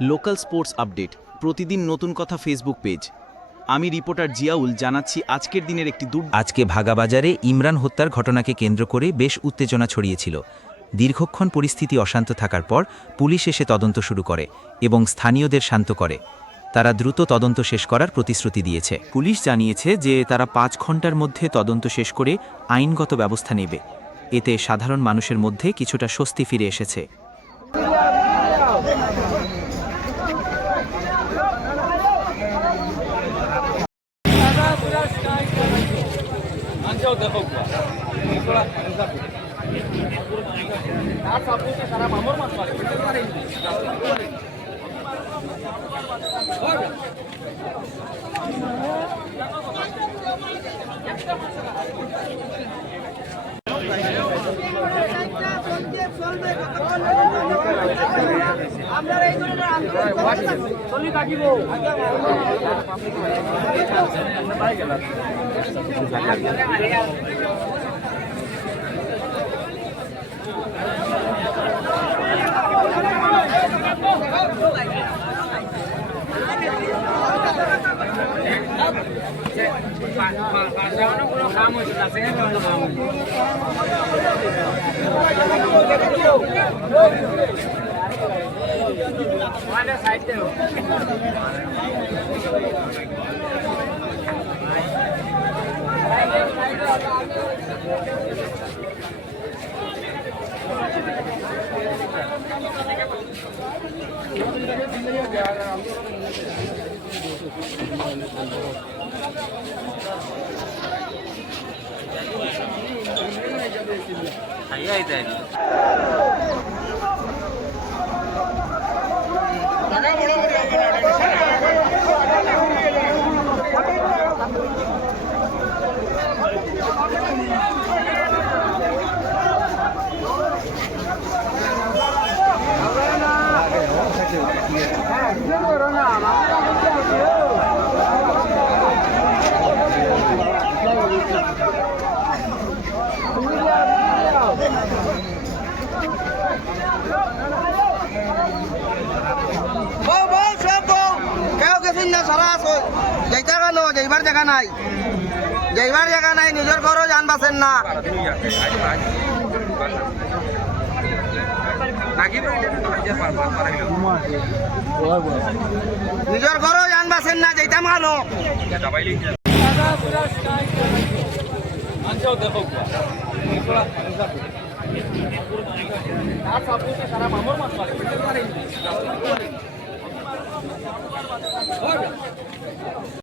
Local sports update, প্রতিদিন নতুন কথা ফেসবুক পেজ। আমি রিপোর্টার জিয়াউল জানাচ্ছি আজকের দিনের একটি আজকে ভাগাবাজারে ইমরান হত্যার ঘটনাকে কেন্দ্র করে বেশ উত্তেজনা ছড়িয়েছিল। দীর্ঘক্ষণ পরিস্থিতি অশান্ত থাকার পর পুলিশ এসে তদন্ত শুরু করে এবং স্থানীয়দের শান্ত করে। তারা দ্রুত তদন্ত শেষ করার প্রতিশ্রুতি দিয়েছে। পুলিশ জানিয়েছে যে তারা ৫ ঘন্টার মধ্যে তদন্ত শেষ করে আইনগত ব্যবস্থা নেবে। এতে সাধারণ মানুষের মধ্যে কিছুটা স্বস্তি ফিরে এসেছে। আমরা এই ধরনের আন্দোলন চলি থাকিব। কোনো কাম হয়েছে না, সেখানে কোনো কাম হয়েছে সাইড যাইবার জায়গা নাই, নিজের ঘরও যান বাসেন না। নিজের ঘরও যান বাসেন না, যাইতাম কেন